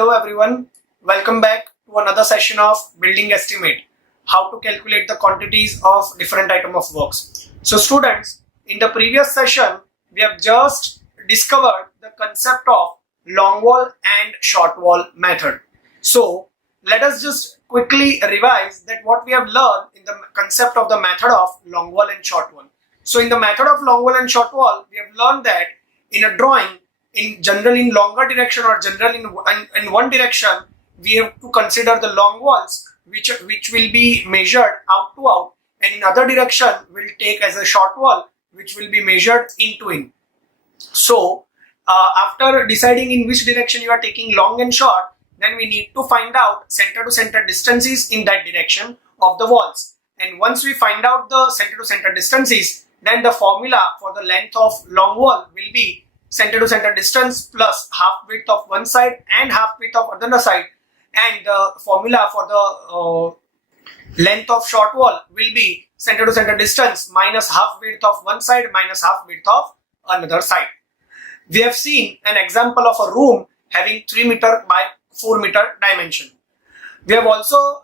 Hello everyone, welcome back to another session of Building Estimate, how to calculate the quantities of different item of works. So students, in the previous session, we have just discovered the concept of long wall and short wall method. So let us just quickly revise that what we have learned in the concept of the method of long wall and short wall. So in the method of long wall and short wall, we have learned that in a drawing, in general in longer direction or general in one direction, we have to consider the long walls which will be measured out to out, and in other direction will take as a short wall which will be measured in to in. So after deciding in which direction you are taking long and short, then we need to find out center to center distances in that direction of the walls, and once we find out the center to center distances, then the formula for the length of long wall will be center to center distance plus half width of one side and half width of another side, and the formula for the length of short wall will be center to center distance minus half width of one side minus half width of another side. We have seen an example of a room having 3 meter by 4 meter dimension. We have also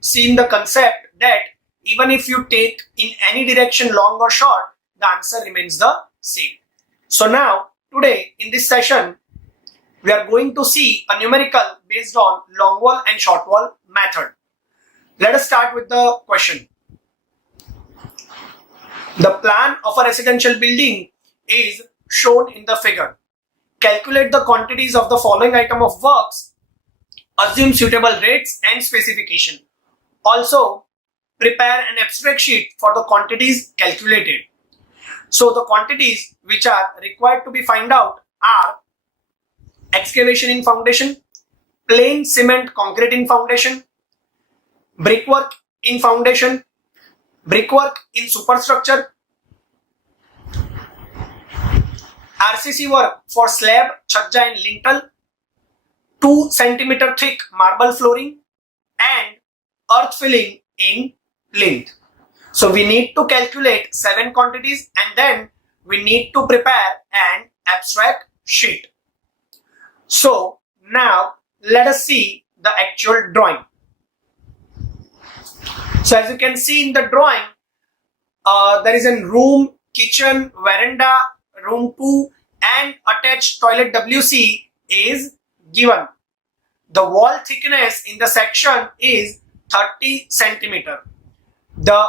seen the concept that even if you take in any direction long or short, the answer remains the same. So now, today in this session, we are going to see a numerical based on long wall and short wall method. Let us start with the question. The plan of a residential building is shown in the figure. Calculate the quantities of the following item of works. Assume suitable rates and specification. Also, prepare an abstract sheet for the quantities calculated. So the quantities which are required to be found out are excavation in foundation, plain cement concrete in foundation, brickwork in foundation, brickwork in superstructure, RCC work for slab, chhajja and lintel, 2 cm thick marble flooring, and earth filling in plinth. So we need to calculate 7 quantities and then we need to prepare an abstract sheet. So now let us see the actual drawing. So as you can see in the drawing, there is a room, kitchen, veranda, room 2 and attached toilet WC is given. The wall thickness in the section is 30 cm. The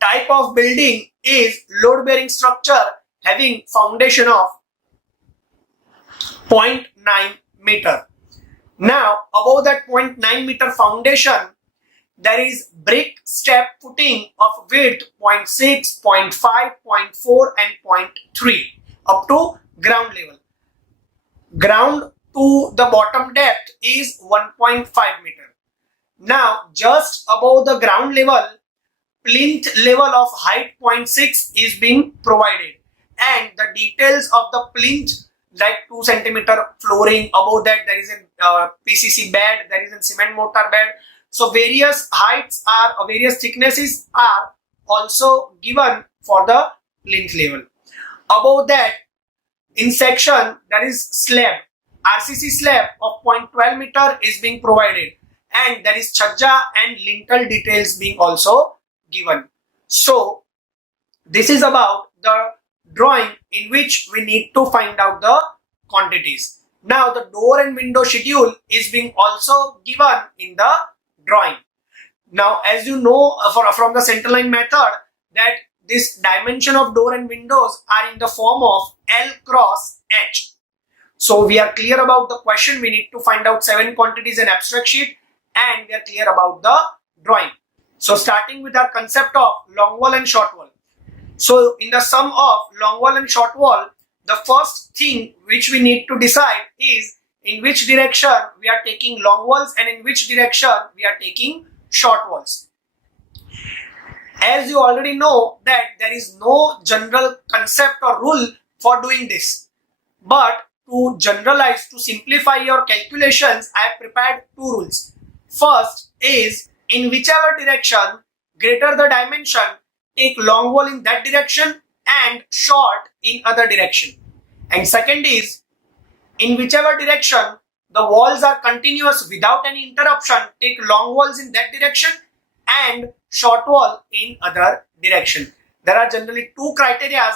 type of building is load bearing structure having foundation of 0.9 meter. Now above that 0.9 meter foundation there is brick step footing of width 0.6, 0.5, 0.4 and 0.3 up to ground level. Ground to the bottom depth is 1.5 meter. Now just above the ground level, plinth level of height 0.6 is being provided, and the details of the plinth like 2 cm flooring, above that there is a PCC bed, there is a cement mortar bed. So various heights are, various thicknesses are also given for the plinth level. Above that in section there is slab, RCC slab of 0.12 meter is being provided, and there is chhajja and lintel details being also given. So this is about the drawing in which we need to find out the quantities. Now the door and window schedule is being also given in the drawing. Now as you know from the centerline method that this dimension of door and windows are in the form of L cross H. So we are clear about the question. We need to find out 7 quantities in abstract sheet, and we are clear about the drawing. So starting with our concept of long wall and short wall. So in the sum of long wall and short wall, the first thing which we need to decide is in which direction we are taking long walls and in which direction we are taking short walls. As you already know that there is no general concept or rule for doing this, but to generalize, to simplify your calculations, I have prepared 2 rules. First is in whichever direction greater the dimension, take long wall in that direction and short in other direction. And second is in whichever direction the walls are continuous without any interruption, take long walls in that direction and short wall in other direction. There are generally two criteria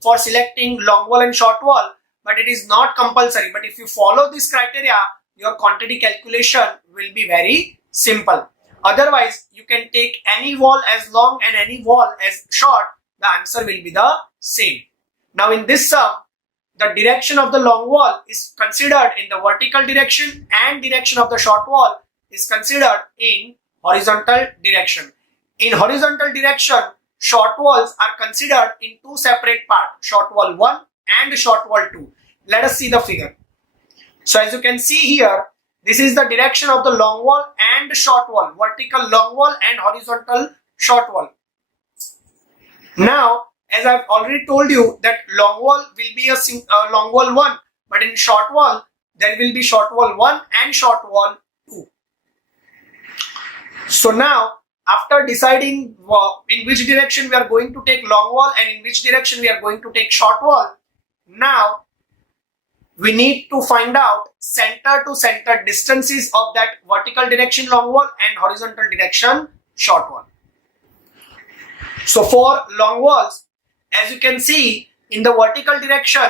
for selecting long wall and short wall, but it is not compulsory. But if you follow this criteria, your quantity calculation will be very simple. Otherwise, you can take any wall as long and any wall as short. The answer will be the same. Now in this sum, the direction of the long wall is considered in the vertical direction and direction of the short wall is considered in horizontal direction. In horizontal direction, short walls are considered in two separate parts, short wall 1 and short wall 2. Let us see the figure. So as you can see here, this is the direction of the long wall and short wall, vertical long wall and horizontal short wall. Now, as I've already told you that long wall will be a long wall 1, but in short wall, there will be short wall 1 and short wall 2. So now, after deciding in which direction we are going to take long wall and in which direction we are going to take short wall, now we need to find out center to center distances of that vertical direction long wall and horizontal direction short wall. So for long walls, as you can see in the vertical direction,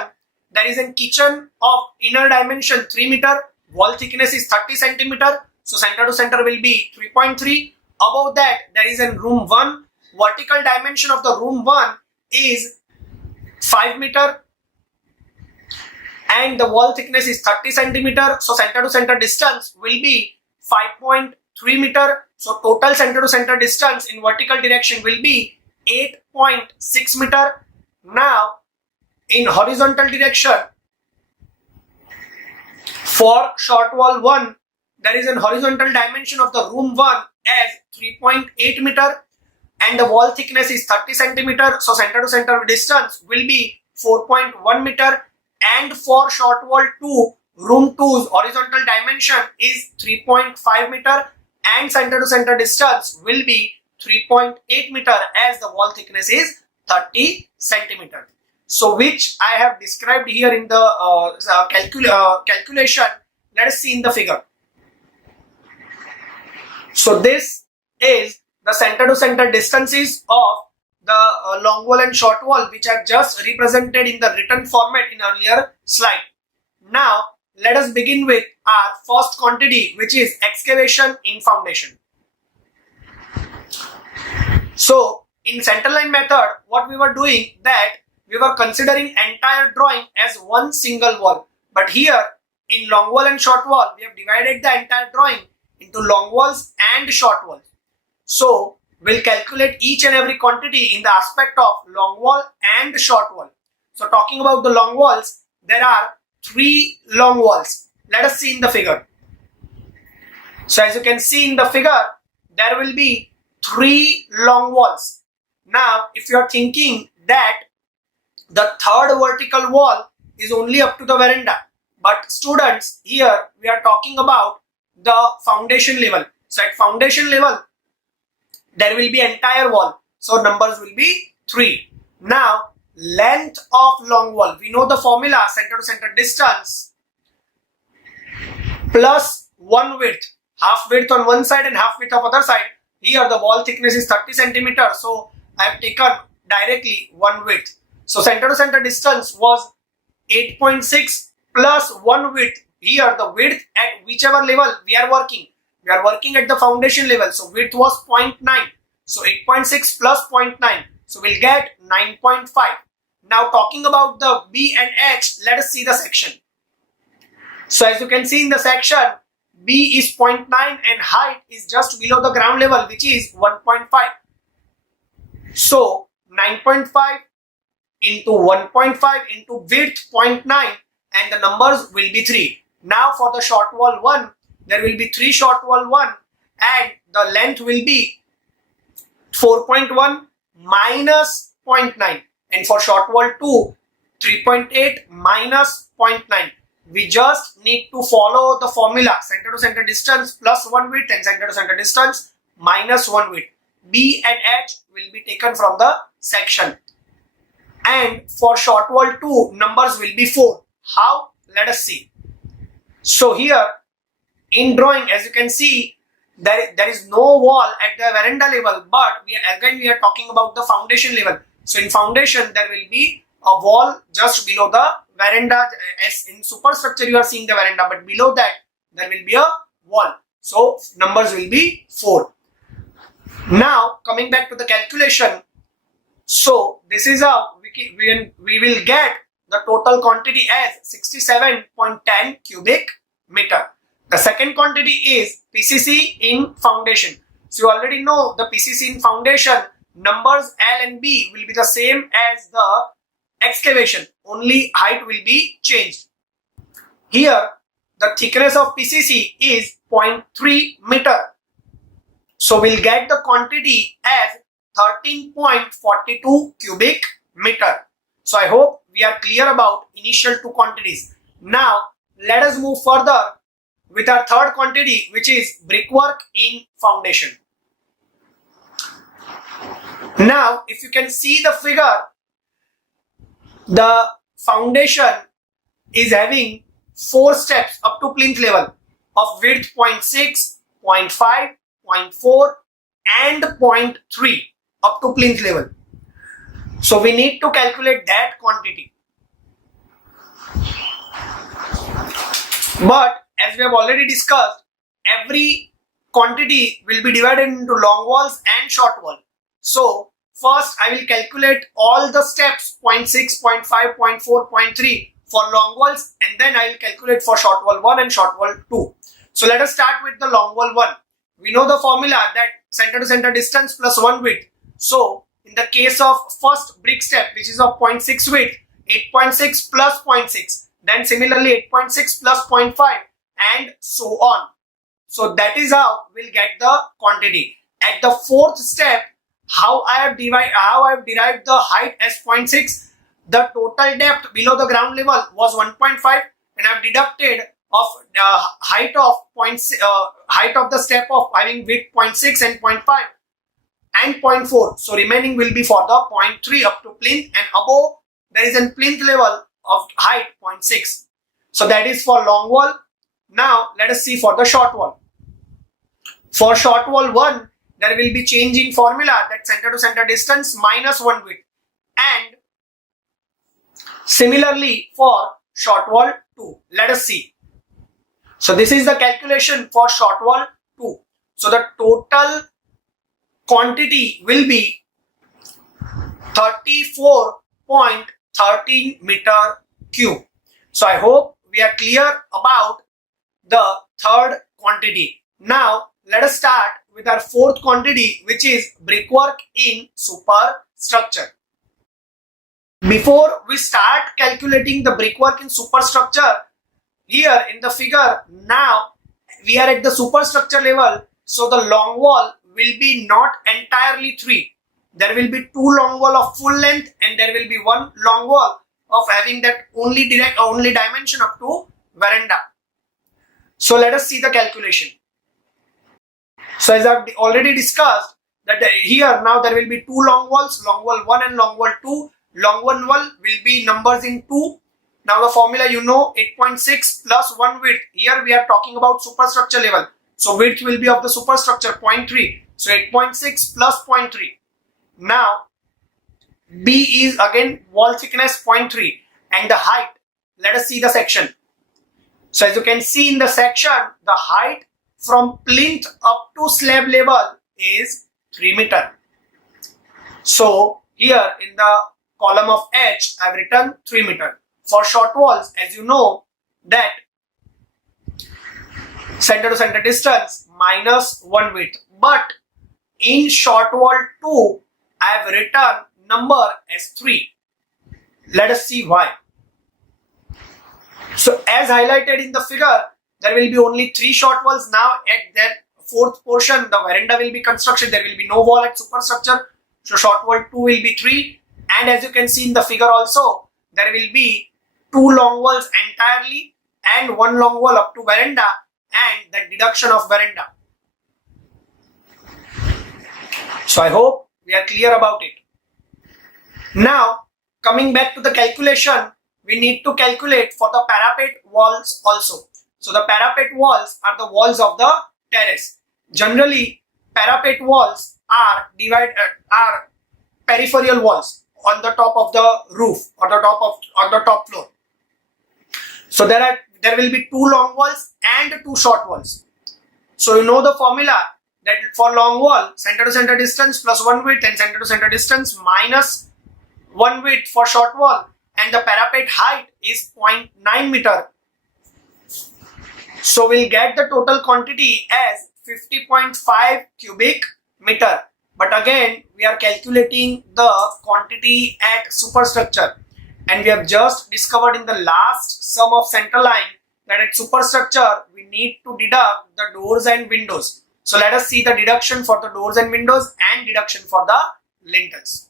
there is a kitchen of inner dimension 3 meter, wall thickness is 30 centimeter. So center to center will be 3.3. Above that, there is a room 1. Vertical dimension of the room 1 is 5 meter and the wall thickness is 30 centimeter. So center to center distance will be 5.3 meter. So total center to center distance in vertical direction will be 8.6 meter. Now in horizontal direction, for short wall 1, there is a horizontal dimension of the room 1 as 3.8 meter and the wall thickness is 30 centimeter. So center to center distance will be 4.1 meter. And for short wall 2, room 2's horizontal dimension is 3.5 meter and center to center distance will be 3.8 meter as the wall thickness is 30 centimeter. So which I have described here in the calculation. Let us see in the figure. So this is the center to center distances of the long wall and short wall, which are just represented in the written format in earlier slide. Now let us begin with our first quantity, which is excavation in foundation. So in centerline method, what we were doing that we were considering entire drawing as one single wall. But here in long wall and short wall, we have divided the entire drawing into long walls and short walls. So we'll calculate each and every quantity in the aspect of long wall and short wall. So talking about the long walls, there are 3 long walls. Let us see in the figure. So as you can see in the figure, there will be 3 long walls. Now if you are thinking that the third vertical wall is only up to the veranda, but students, here we are talking about the foundation level. So at foundation level, there will be entire wall. So numbers will be 3. Now length of long wall, we know the formula, center to center distance plus 1 width, half width on one side and half width of other side. Here the wall thickness is 30 centimeter, so I have taken directly 1 width. So center to center distance was 8.6 plus 1 width. Here the width at whichever level we are working. We are working at the foundation level, so width was 0.9. So 8.6 plus 0.9. So we'll get 9.5. Now talking about the B and H, let us see the section. So as you can see in the section, B is 0.9 and height is just below the ground level, which is 1.5. So 9.5 into 1.5 into width 0.9 and the numbers will be 3. Now for the short wall 1, there will be 3 short wall 1 and the length will be 4.1 minus 0.9, and for short wall 2, 3.8 minus 0.9. We just need to follow the formula, center to center distance plus 1 width and center to center distance minus 1 width. B and H will be taken from the section. And for short wall 2, numbers will be 4. How? Let us see. So here in drawing, as you can see, there is no wall at the veranda level, but we are talking about the foundation level. So in foundation there will be a wall just below the veranda. As in superstructure you are seeing the veranda, but below that there will be a wall. So numbers will be 4. Now coming back to the calculation, so this is how we will get the total quantity as 67.10 cubic meter. The second quantity is PCC in foundation. So you already know the PCC in foundation, numbers L and B will be the same as the excavation, only height will be changed. Here the thickness of PCC is 0.3 meter. So we'll get the quantity as 13.42 cubic meter. So I hope we are clear about initial two quantities. Now let us move further with our third quantity, which is brickwork in foundation. Now if you can see the figure, the foundation is having 4 steps up to plinth level of width 0.6, 0.5, 0.4 and 0.3 up to plinth level. So we need to calculate that quantity. But as we have already discussed, every quantity will be divided into long walls and short wall. So first I will calculate all the steps 0.6, 0.5, 0.4, 0.3 for long walls, and then I will calculate for short wall 1 and short wall 2. So let us start with the long wall 1. We know the formula that center to center distance plus 1 width. So in the case of first brick step, which is of 0.6 width, 8.6 plus 0.6, then similarly 8.6 plus 0.5 and so on. So that is how we'll get the quantity. At the fourth step, how I have derived the height as 0.6. The total depth below the ground level was 1.5, and I have deducted of height of height of the step of having width 0.6 and 0.5 and 0.4. So remaining will be for the 0.3 up to plinth, and above there is a plinth level of height 0.6. So that is for long wall. Now let us see for the short wall. For short wall 1, there will be change in formula, that center to center distance minus 1 width, and similarly for short wall 2. Let us see. So this is the calculation for short wall 2. So the total quantity will be 34.13 meter cube. So I hope we are clear about the third quantity. Now let us start with our fourth quantity, which is brickwork in superstructure. Before we start calculating the brickwork in superstructure, here in the figure, now we are at the superstructure level, so the long wall will be not entirely 3. There will be 2 long wall of full length, and there will be 1 long wall of having that only dimension up to veranda. So let us see the calculation. So as I have already discussed, that here now there will be 2 long walls, long wall 1 and long wall 2. Long wall will be numbers in 2. Now the formula you know, 8.6 plus 1 width. Here we are talking about superstructure level. So width will be of the superstructure 0.3. So 8.6 plus 0.3. Now B is again wall thickness 0.3, and the height. Let us see the section. So as you can see in the section, the height from plinth up to slab level is 3 meter. So here in the column of H, I have written 3 meter. For short walls, as you know, that center to center distance minus 1 width. But in short wall 2, I have written number as 3. Let us see why. So as highlighted in the figure, there will be only 3 short walls. Now at that fourth portion, the veranda will be constructed. There will be no wall at superstructure. So short wall 2 will be 3. And as you can see in the figure also, there will be 2 long walls entirely and 1 long wall up to veranda, and the deduction of veranda. So I hope we are clear about it. Now coming back to the calculation, we need to calculate for the parapet walls also. So the parapet walls are the walls of the terrace. Generally, parapet walls are peripheral walls on the top of the roof or on the top floor. So there will be two long walls and two short walls. So you know the formula that for long wall, center to center distance plus 1 width, and center to center distance minus 1 width for short wall, and the parapet height is 0.9 meter. So we'll get the total quantity as 50.5 cubic meter. But again, we are calculating the quantity at superstructure, and we have just discovered in the last sum of center line that at superstructure we need to deduct the doors and windows. So let us see the deduction for the doors and windows and deduction for the lintels.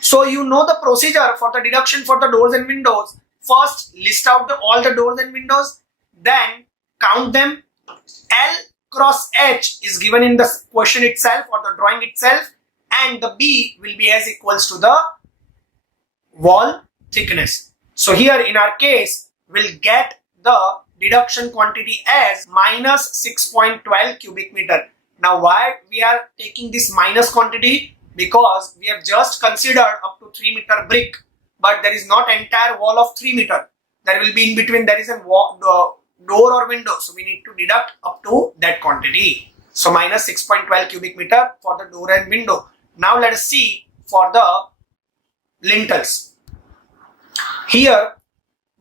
So you know the procedure for the deduction for the doors and windows. First, list out all the doors and windows, then count them. L cross H is given in the question itself or the drawing itself, and the B will be as equals to the wall thickness. So here in our case, we'll get the deduction quantity as minus 6.12 cubic meter. Now why we are taking this minus quantity? Because we have just considered up to 3 meter brick, but there is not entire wall of 3 meter. There will be in between, there is a door or window, so we need to deduct up to that quantity. So minus 6.12 cubic meter for the door and window. Now let us see for the lintels. Here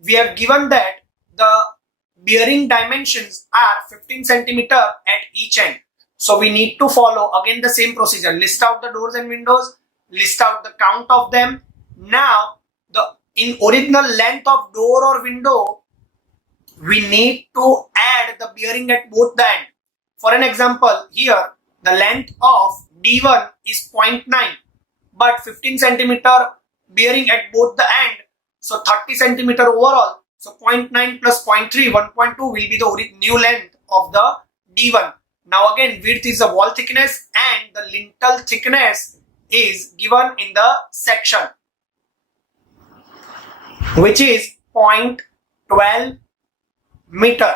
we have given that the bearing dimensions are 15 centimeter at each end. So we need to follow again the same procedure. List out the doors and windows, list out the count of them. Now in original length of door or window, we need to add the bearing at both the end. For an example, here the length of D1 is 0.9, but 15 centimeter bearing at both the end, so 30 centimeter overall. So 0.9 plus 0.3, 1.2 will be the new length of the D1. Now again, width is the wall thickness and the lintel thickness is given in the section, which is 0.12 meter.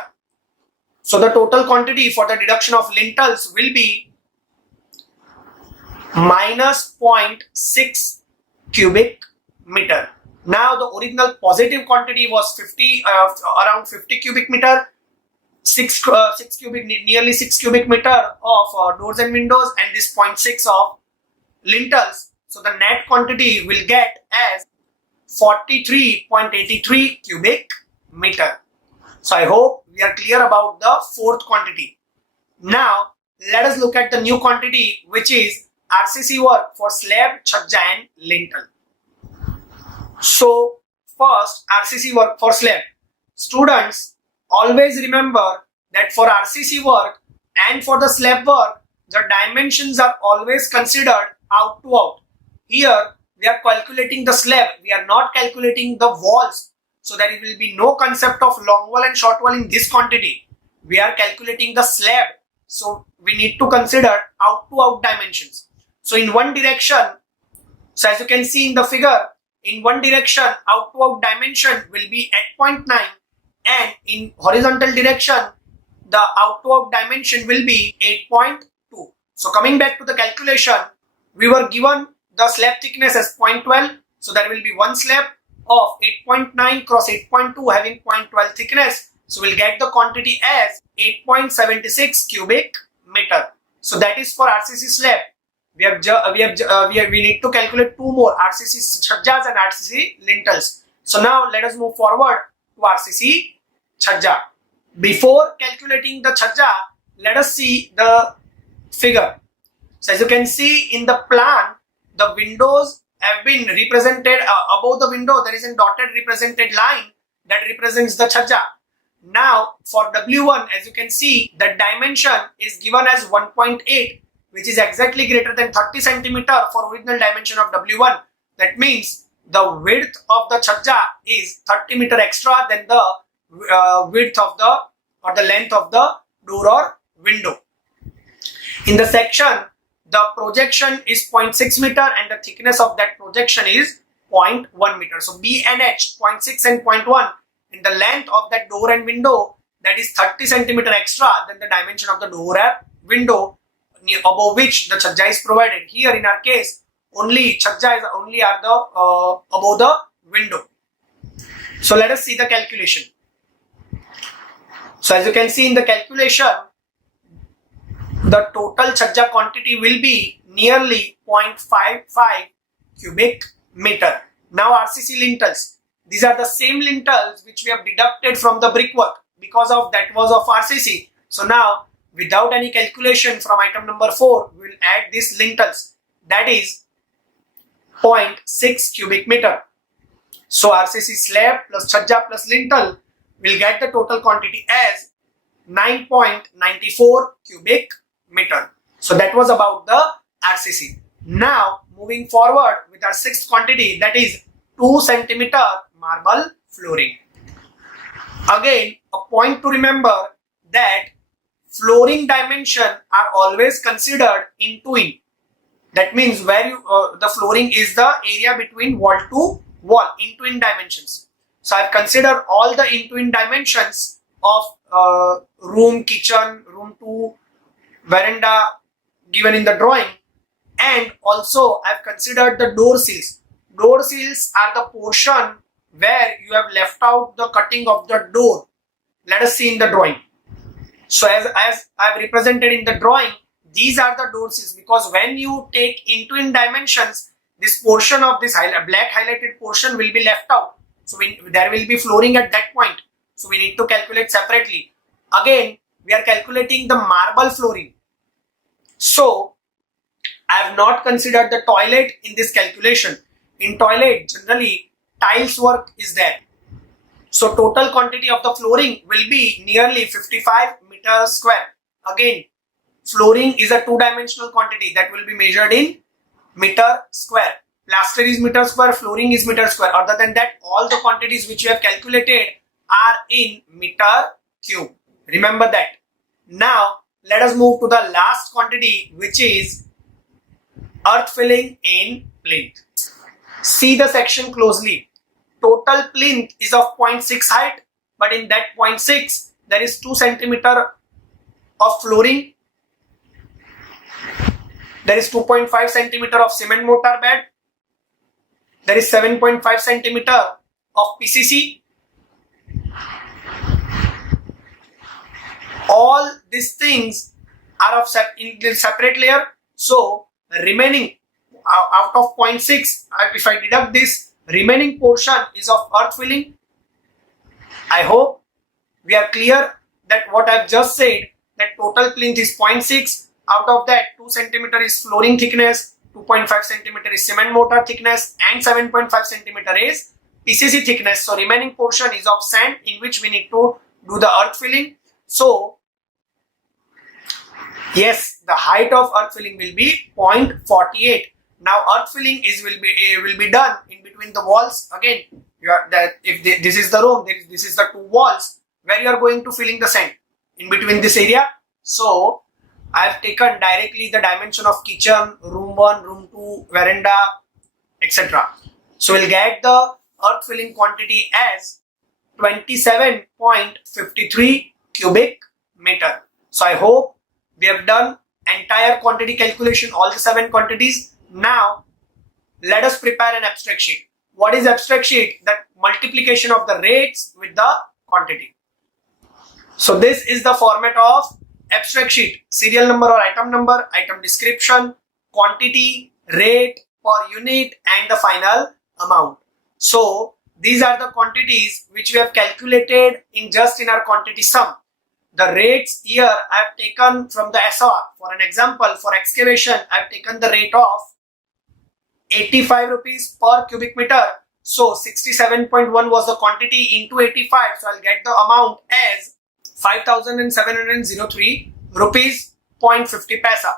So the total quantity for the deduction of lintels will be minus 0.6 cubic meter. Now the original positive quantity was around 50 cubic meter, nearly 6 cubic meter of doors and windows, and this 0.6 of lintels. So the net quantity will get as 43.83 cubic meter. So I hope we are clear about the fourth quantity. Now let us look at the new quantity, which is RCC work for slab, chhajja and lintel. So first, RCC work for slab. Students, always remember that for RCC work and for the slab work, the dimensions are always considered out to out. Here we are calculating the slab, we are not calculating the walls. So there will be no concept of long wall and short wall in this quantity. We are calculating the slab. So we need to consider out to out dimensions. So in one direction, so as you can see in the figure, in one direction out to out dimension will be at 0.9, and in horizontal direction the out to out dimension will be 8.2. So coming back to the calculation, we were given the slab thickness as 0.12. So there will be one slab of 8.9 cross 8.2 having 0.12 thickness. So we'll get the quantity as 8.76 cubic meter. So that is for RCC slab. We need to calculate two more, RCC chhajjas and RCC lintels. So now let us move forward to RCC chhajja. Before calculating the chhajja, let us see the figure. So as you can see in the plan, the windows have been represented above the window. There is a dotted represented line that represents the chhajja. Now for W1, as you can see, the dimension is given as 1.8, which is exactly greater than 30 centimeter for original dimension of W1. That means the width of the chhajja is 30 meter extra than the width of the length of the door or window. In the section, the projection is 0.6 meter and the thickness of that projection is 0.1 meter. So B and H, 0.6 and 0.1, and the length of that door and window, that is 30 centimeter extra than the dimension of the door and window above which the chhajja is provided. Here in our case, only chhajja is only are the above the window. So let us see the calculation. So as you can see in the calculation, the total chhajja quantity will be nearly 0.55 cubic meter. Now RCC lintels. These are the same lintels which we have deducted from the brickwork because of that was of RCC. So now without any calculation from item number 4, we will add these lintels, that is 0.6 cubic meter. So RCC slab plus chhajja plus lintel will get the total quantity as 9.94 cubic meter. So that was about the RCC. Now moving forward with our sixth quantity, that is 2 centimeter marble flooring. Again, a point to remember that flooring dimension are always considered in to in. That means where you the flooring is the area between wall to wall, in to in dimensions. So I have considered all the in to in dimensions of room, kitchen, room 2, veranda given in the drawing, and also I have considered the door sills. Door sills are the portion where you have left out the cutting of the door. Let us see in the drawing. So as I have represented in the drawing, these are the door sills, because when you take into in dimensions, this portion of this black highlighted portion will be left out. So there will be flooring at that point. So we need to calculate separately. Again, we are calculating the marble flooring. So I have not considered the toilet in this calculation. In toilet, generally tiles work is there. So total quantity of the flooring will be nearly 55 meters square. Again, flooring is a two-dimensional quantity that will be measured in meter square. Plaster is meter square, flooring is meter square. Other than that, all the quantities which we have calculated are in meter cube. Remember that. Now, let us move to the last quantity, which is earth filling in plinth. See the section closely. Total plinth is of 0.6 height, but in that 0.6, there is 2 centimeter of flooring. There is 2.5 centimeter of cement mortar bed. There is 7.5 centimeter of PCC. All these things are of in separate layer. So remaining out of 0.6, if I deduct this, remaining portion is of earth filling. I hope we are clear that what I have just said, that total plinth is 0.6. Out of that, 2 centimeter is flooring thickness, 2.5 centimeter is cement mortar thickness, and 7.5 centimeter is PCC thickness. So remaining portion is of sand, in which we need to do the earth filling. So yes, the height of earth filling will be 0.48. Now earth filling will be done in between the walls. Again, this is the room, this is the two walls where you are going to filling the sand in between this area. So I have taken directly the dimension of kitchen, room 1, room 2, veranda, etc. So we'll get the earth filling quantity as 27.53 cubic meter. So I hope we have done entire quantity calculation, all the 7 quantities. Now let us prepare an abstract sheet. What is abstract sheet? That multiplication of the rates with the quantity. So this is the format of abstract sheet: serial number or item number, item description, quantity, rate per unit, and the final amount. So these are the quantities which we have calculated in our quantity sum. The rates here I have taken from the SR. For an example, for excavation, I have taken the rate of 85 rupees per cubic meter. So 67.1 was the quantity into 85. So I'll get the amount as 5,703 rupees 0.50 paisa.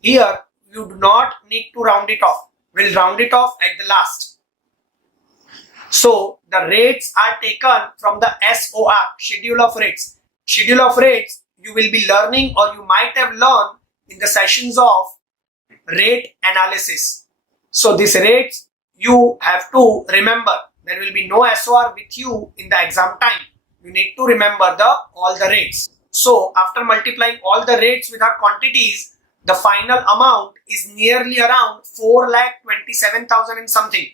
Here you do not need to round it off. We'll round it off at the last. So the rates are taken from the SOR, schedule of rates. Schedule of rates you will be learning, or you might have learned in the sessions of rate analysis. So these rates you have to remember. there will be no SOR with you in the exam time. You need to remember all the rates. So after multiplying all the rates with our quantities, the final amount is nearly around 4,27,000 and something.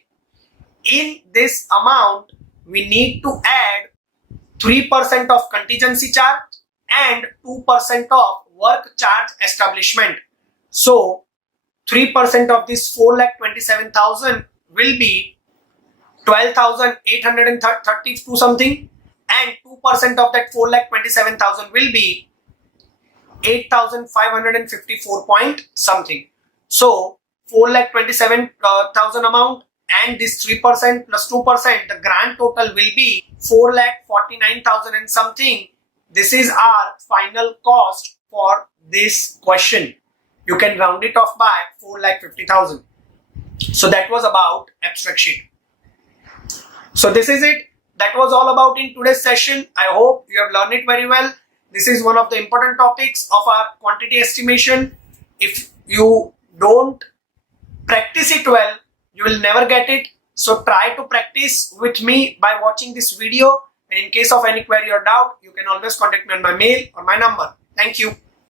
In this amount, we need to add 3% of contingency charge and 2% of work charge establishment. So 3% of this 4,27,000 will be 12,832 something, and 2% of that 4,27,000 will be 8,554 point something. So 4,27,000 amount and this 3% plus 2%, the grand total will be 4,49,000 and something. This is our final cost for this question. You can round it off by 4,50,000. So that was about abstract sheet. So this is it. That was all about in today's session. I hope you have learned it very well. This is one of the important topics of our quantity estimation. If you don't practice it well, you will never get it. So try to practice with me by watching this video. And in case of any query or doubt, you can always contact me on my mail or my number. Thank you.